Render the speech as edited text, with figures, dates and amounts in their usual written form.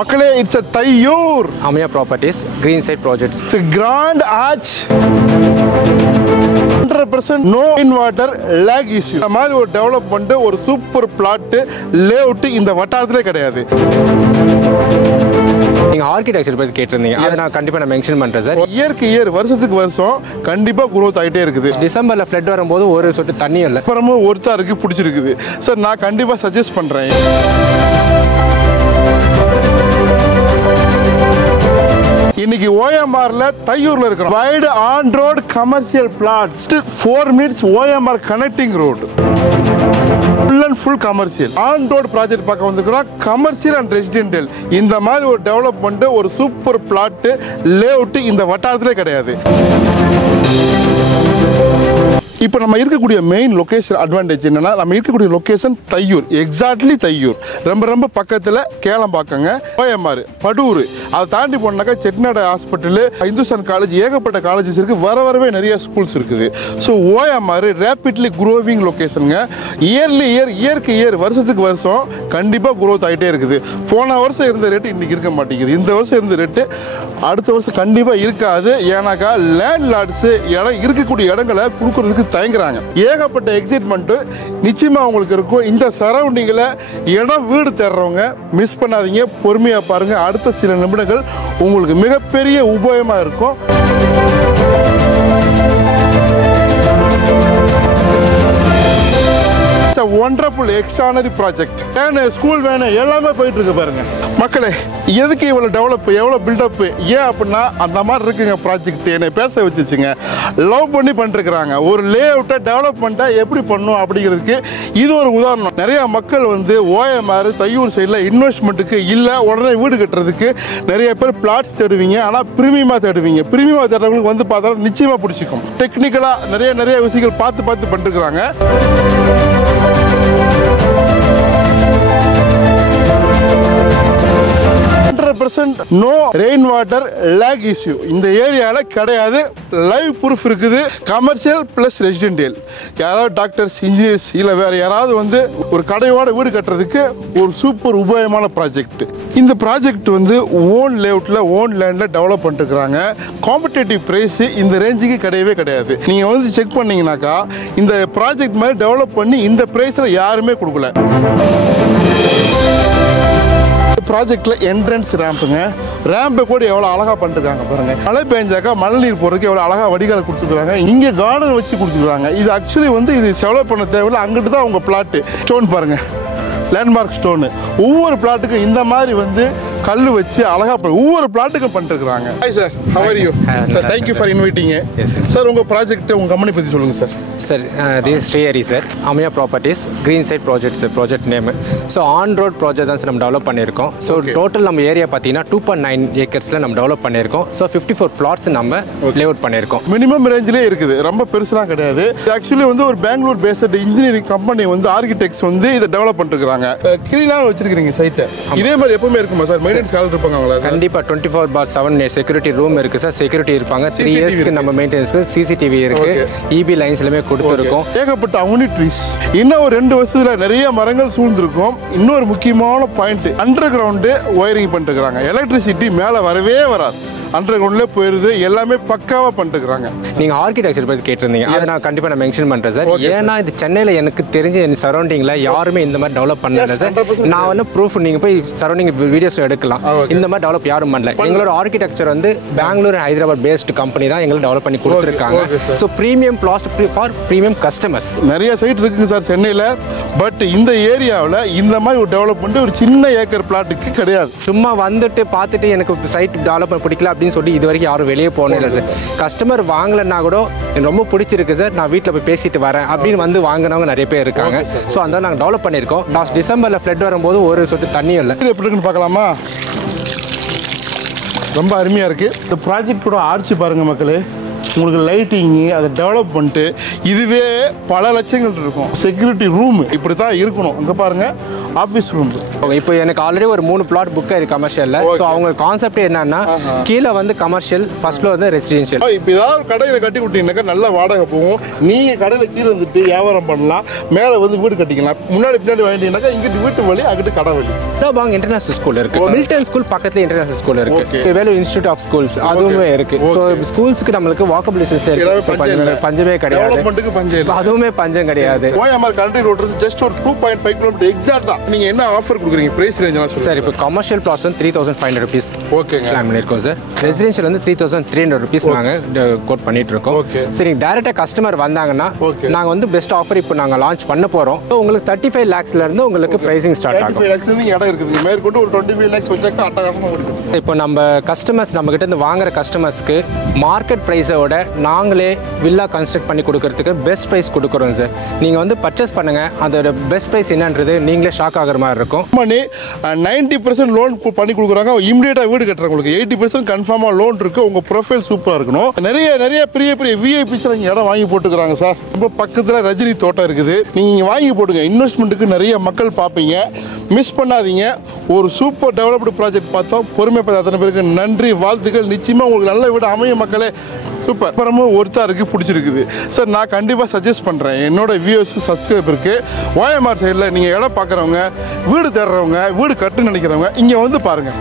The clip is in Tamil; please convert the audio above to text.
Makale, it's a Tayyur. Amaya Properties, Green Side Projects. It's a grand arch. 100% no in water lag issue. இந்த மாதிரி ஒரு டெவலப்மெண்ட் ஒரு சூப்பர் பிளாட் லேஅவுட் இந்த வட்டாரத்திலே கிடையாது. நீங்க ஆர்க்கிடெக்சர் பத்தி கேட்டிருந்தீங்க. அதை நான் கண்டிப்பா மென்ஷன் பண்றேன் சார். இயர்க்கு இயர் வருஷத்துக்கு வருஷம் கண்டிப்பா growth ஆயிட்டே இருக்குது. டிசம்பர்ல ஃப்ளட் வரும்போது ஒரு சொட்டு தண்ணி இல்ல. அப்புறமும் ஒருத்தருக்கு பிடிச்சிருக்குது. சார் நான் கண்டிப்பா சஜஸ்ட் பண்றேன். இன்னைக்கு OMRல தையூர்ல இருக்கிறோம். Wide on road commercial plot 4 minutes OMR connecting road. Full and full commercial on road project பார்க்க வந்திருக்கிறோம். கமர்ஷியல் அண்ட் ரெசிடென்ஷியல் இந்த மாதிரி ஒரு டெவலப்மெண்ட் ஒரு சூப்பர் பிளாட் லேஅவுட் இந்த வட்டாரத்திலே கிடையாது. இப்போ நம்ம இருக்கக்கூடிய மெயின் லொகேஷன் அட்வான்டேஜ் என்னன்னா நம்ம இருக்கக்கூடிய லொகேஷன் தையூர், எக்ஸாக்ட்லி தையூர். ரொம்ப பக்கத்தில் கேளம்பாக்கங்க, OMR, படூர். அதை தாண்டி போனாக்கா செட்டிநாடு ஹாஸ்பிட்டல், இந்துஸ்தான் காலேஜ், ஏகப்பட்ட காலேஜஸ் இருக்கு. வரவே நிறைய ஸ்கூல்ஸ் இருக்குது. ஸோ OMR ரேபிட்லி குரோவிங் லொகேஷனுங்க. இயர்க்கு இயர் வருஷத்துக்கு வருஷம் கண்டிப்பாக குரோத் ஆகிட்டே இருக்குது. போன வருஷம் இருந்த ரேட்டு இன்னைக்கு இருக்க மாட்டேங்குது. இந்த வருஷம் இருந்த ரேட்டு அடுத்த வருஷம் கண்டிப்பாக இருக்காது. ஏன்னாக்கா லேண்ட் லார்ட்ஸு இடம் இருக்கக்கூடிய இடங்களை கொடுக்கறதுக்கு தயங்குறாங்க. ஏகப்பட்ட எக்ஸைட்மெண்ட் நிச்சயமா உங்களுக்கு இருக்கும். இந்த சரௌண்டிங்கில் இடம் வீடு தேடுறவங்க மிஸ் பண்ணாதீங்க, பொறுமையாக பாருங்க. அடுத்த சில நிமிடங்கள் உங்களுக்கு மிகப்பெரிய உபயோகமாக இருக்கும். Wonderful extraordinary project. ஸ்கூல் வேணும் எல்லாமே போயிட்டு இருக்கு பாருங்க மக்களே. எதுக்கு இவ்வளவு டெவலப், எவ்வளவு பில்டப், ஏன் அப்படின்னா அந்த மாதிரி இருக்குங்க ப்ராஜெக்ட். என்னை பேச வச்சுச்சுங்க, லவ் பண்ணி பண்ணிருக்கிறாங்க. ஒரு லேஅவுட்டை டெவலப்மெண்ட்டை எப்படி பண்ணும் அப்படிங்கிறதுக்கு இது ஒரு உதாரணம். நிறைய மக்கள் வந்து OMR தையூர் சைடில் இன்வெஸ்ட்மெண்ட்டுக்கு இல்லை, உடனே வீடு கட்டுறதுக்கு நிறைய பேர் பிளாட்ஸ் தேடுவீங்க. ஆனால் ப்ரீமியமாக தேடுவீங்க. ப்ரீமியமாக தேடுறவங்களுக்கு வந்து பார்த்தா நிச்சயமாக பிடிச்சிக்கும். டெக்னிக்கலாக நிறைய விஷயங்கள் பார்த்து பண்ணிருக்கிறாங்க. No rain water lake issue இந்த ஏரியால கிடையாது. லைவ் ப்ரூஃப் இருக்குது. Commercial plus residential. யாராவது டாக்டர்ஸ், இன்ஜினியர்ஸ் இல்லை வேற யாராவது வந்து ஒரு கடையோட வீடு கட்டுறதுக்கு ஒரு சூப்பர் உபயோகமான ப்ராஜெக்ட். இந்த ப்ராஜெக்ட் வந்து ஓன் லேஅவுட்ல ஓன் லேண்ட்ல டெவலப் பண்ணிருக்காங்க. காம்படேட்டிவ் பிரைஸ் இந்த ரேஞ்சுக்கு கிடையவே கிடையாது. நீங்க வந்து செக் பண்ணீங்கன்னாக்கா இந்த ப்ராஜெக்ட் மாதிரி டெவலப் பண்ணி இந்த பிரைஸ்ல யாருமே கொடுக்கல. ப்ராஜெக்ட்ல என்ட்ரன்ஸ் ரேம்புங்க. ரேம்பை கூட எவ்வளோ அழகா பண்ணிருக்காங்க பாருங்க. மழை பெஞ்சாக்கா மழை நீர் போறதுக்கு எவ்வளோ அழகா வடிகால் கொடுத்துருக்காங்க. இங்கே கார்டன் வச்சு கொடுத்துருக்காங்க. இது ஆக்சுவலி வந்து இது டெவலப் பண்ண தேவையில்லை. அங்கிட்டு தான் உங்க பிளாட். ஸ்டோன் பாருங்க, லேண்ட்மார்க் ஸ்டோனு. ஒவ்வொரு பிளாட்டுக்கும் இந்த மாதிரி வந்து கல் வச்சு அழகா ஒவ்வொரு பிளாட்டுக்கும் பண்ணிருக்காங்க. Hi sir, how are you sir? Thank you for inviting sir. உங்க ப்ராஜெக்ட், உங்க கம்பெனி பத்தி சொல்லுங்க sir. Sir, this Srihari sir, Amaya properties, green site projects, project name. So on road project தான் சார் நம்ம டெவலப் பண்ணியிருக்கோம். ஸோ டோட்டல் நம்ம ஏரியா பார்த்தீங்கன்னா 2.9 ஏக்கர்ஸில் நம்ம டெவலப் பண்ணியிருக்கோம். ஸோ 54 பிளாட்ஸ் நம்ம லேஅவுட் பண்ணியிருக்கோம். மினிமம் ரேஞ்சிலே இருக்குது, ரொம்ப பெருசுலாம் கிடையாது. ஆக்சுவலி வந்து ஒரு பெங்களூர் பேஸ்ட் இன்ஜினியரிங் கம்பெனி வந்து ஆர்கிடெக்ட்ஸ் வந்து இதை டெவலப் பண்ணிருக்காங்க. கிளீனாக வச்சிருக்கீங்க சைட்டை. இதே மாதிரி எப்பவுமே இருக்குமா சார்? மெயின்டெனன்ஸ் கால் இருப்பாங்க கண்டிப்பா 24/7 செக்யூரிட்டி ரூம் இருக்கு சார். செக்யூரிட்டி இருப்பாங்க. 3 இயர்ஸ்க்கு நம்ம மெயின்டெனன்ஸ்க்கு CCTV இருக்கு. EB லைன்ஸ் எல்லாமே கொடுத்துருக்கோம். ஏகப்பட்ட அம்யூனிட்டிஸ். இன்னும் ஒரு 2 வருஷத்துல நிறைய மரங்கள் சூழ்ந்திருக்கும். இன்னொரு முக்கியமான பாயிண்ட், அண்டர் கிரவுண்டு ஒயரிங் பண்ணிருக்காங்க. எலக்ட்ரிசிட்டி மேலே வரவே வராது, அண்டர் கிரவுண்ட்ல போயிருது. எல்லாமே பக்காவா பண்ணிருக்காங்க. நீங்க ஆர்க்கிடெக்சர் பத்தி கேட்டிருந்தீங்க. அதை நான் கண்டிப்பா மென்ஷன் பண்றேன் சார். ஏன்னா இது சென்னையில எனக்கு தெரிஞ்ச என் சரௌண்டிங்ல யாருமே இந்த மாதிரி டெவலப் பண்ணல சார். நான் வந்து ப்ரூஃப், நீங்க போய் சரௌண்டிங் வீடியோஸ் எடுக்கலாம். இந்த மாதிரி டெவலப் யாரும் பண்ணல. எங்களோட ஆர்க்கிடெக்சர் வந்து பெங்களூர் ஹைதராபாத் பேஸ்ட் கம்பெனி தான் எங்களுக்கு டெவலப் பண்ணி கொடுத்துருக்காங்க. So premium plot for premium customers. நிறைய சைட் இருக்குங்க சார் சென்னையில். பட் இந்த ஏரியாவில் இந்த மாதிரி ஒரு டெவலப்மெண்ட் ஒரு சின்ன ஏக்கர் பிளாட்டுக்கு கிடையாது. சும்மா வந்துட்டு பார்த்துட்டு எனக்கு சைட் டெவலப்மெண்ட் பிடிக்கல அப்படின்னு சொல்லி இது வரைக்கும் யாரும் வெளியே போனே இல்லை சார். கஸ்டமர் வாங்கலைன்னா கூட எனக்கு ரொம்ப பிடிச்சிருக்கு சார், நான் வீட்டில் போய் பேசிட்டு வரேன் அப்படின்னு வந்து வாங்கினவங்க நிறைய பேர் இருக்காங்க. ஸோ அந்த நாங்கள் டெவலப் பண்ணியிருக்கோம். லாஸ்ட் டிசம்பரில் ஃப்ளட் வரும்போது ஒரு சொட்டு தண்ணியும் இல்லை. இது எப்படி இருக்குன்னு பார்க்கலாமா? ரொம்ப அருமையாக இருக்குது. இந்த ப்ராஜெக்டோட ஆர்ச்சி பாருங்கள் மக்களே. உங்களுக்கு லைட்டிங்கு, அதை டெவலப் பண்ணிட்டு இதுவே பல லட்சங்கள் இருக்கும். செக்யூரிட்டி ரூம் இப்படி தான் இருக்கணும். அங்கே பாருங்கள் ஆஃபீஸ் ரூம். இப்போ எனக்கு ஆல்ரெடி ஒரு 3 பிளாட் புக் இருக்கு கமர்ஷியல்ல. ஸோ அவங்க கான்செப்ட் என்னன்னா கீழே வந்து கமர்ஷியல், ஃபர்ஸ்ட் ஃப்ளோர் வந்து ரெசிடென்ஷியல். இப்போ ஏதாவது ஒரு கடையில் கட்டி விட்டீங்கன்னாக்கா நல்ல வாடகை போகும். நீங்கள் கடையில் கீழே வந்துட்டு வியாபாரம் பண்ணலாம், மேலே வந்து வீடு கட்டிக்கலாம். முன்னாடி பின்னாடி வாங்கிட்டீங்கன்னாக்கா இங்கிட்டு வீட்டு வழி, அங்கிட்டு கடை வழி. பாங்க இன்டர்நேஷனல் ஸ்கூல் இருக்கு, மில்டன் ஸ்கூல் பக்கத்துல இன்டர்நேஷனல் ஸ்கூல் இருக்கு, வேலூர் இன்ஸ்டிடியூட் ஆஃப் ஸ்கூல்ஸ் அதுவுமே இருக்கு. ஸோ ஸ்கூல்ஸ்க்கு நம்மளுக்கு வாக்கபிள் டிஸ்டன்ஸ்ல இருக்கு, பஞ்சமே கிடையாது. அதுவுமே பஞ்சம் கிடையாது. OMR கண்ட்ரி ரோட் ஜஸ்ட் ஒரு 2.5 கிலோமீட்டர் எக்ஸாக்ட்டா. நீங்க என்ன ஆஃபர் கொடுக்குறீங்க, பிரைஸ் ரேஞ்ச் எல்லாம் சார்? இப்போ கமர்ஷியல் பிளாட்ஸ் வந்து 3500 rupees ஓகேங்க பிளான் பண்ணிருக்கோம் சார். ரெசிடென்ஷியல் வந்து 3300 rupees நாங்க கோட் பண்ணிட்டு இருக்கோம். சரி, டைரக்டா கஸ்டமர் வந்தாங்கன்னா நாங்க வந்து பெஸ்ட் ஆஃபர் இப்போ நாங்க லான்ச் பண்ண போறோம். உங்களுக்கு 35 lakhsல இருந்து உங்களுக்கு பிரைசிங் ஸ்டார்ட் ஆகும். 35 lakhs இருந்து இடம் இருக்குது, மேற்கொண்டு ஒரு 25 lakhs வச்சாக்க அட்டகாசமா இருக்கும். இப்போ நம்ம கஸ்டமர்ஸ் நம்ம கிட்ட இருந்து வாங்குற கஸ்டமர்ஸ்க்கு மார்க்கெட் பிரைஸோட நாங்களே வில்லா கன்ஸ்ட்ரக்ட் பண்ணி கொடுக்கறதுக்கு பெஸ்ட் பிரைஸ் கொடுக்குறோம் சார். நீங்க வந்து பர்ச்சேஸ் பண்ணுங்க, அதோட பெஸ்ட் பிரைஸ் என்னன்றது நீங்களே ஷாக் ஆகிற மாதிரி இருக்கும். 90% லோன் பண்ணி கொடுக்குறாங்க, இமிடியேட்டா வீடு கட்டுறவங்களுக்கு 80% கன்ஃபார்மா லோன் இருக்கு. உங்க ப்ரொஃபைல் சூப்பரா இருக்கணும். நிறைய பெரிய விஐபிஸ் இடம் வாங்கி போட்டுக்கிறாங்க சார். ரொம்ப பக்கத்துல ரஜினி தோட்டம் இருக்குது, நீங்க வாங்கி போடுங்க. இன்வெஸ்ட்மெண்ட்டுக்கு நிறைய மக்கள் பார்ப்பீங்க, மிஸ் பண்ணாதீங்க. ஒரு சூப்பர் டெவலப்டு ப்ராஜெக்ட் பார்த்தோம். பொறுமை பார்த்த அத்தனை பேருக்கு நன்றி, வாழ்த்துக்கள். நிச்சயமா உங்களுக்கு நல்ல வீடு அமையும் மக்களே. சூப்பர், அப்புறமா ஒருத்தருக்கு பிடிச்சிருக்குது சார். நான் கண்டிப்பாக சஜஸ்ட் பண்ணுறேன் என்னோட வியூவர்ஸ் சப்ஸ்கிரைபருக்கு. OMR சைடில் நீங்கள் இடம் பார்க்குறவங்க, வீடு தேடுறவங்க, வீடு கட்டுன்னு நினைக்கிறவங்க இங்கே வந்து பாருங்கள்.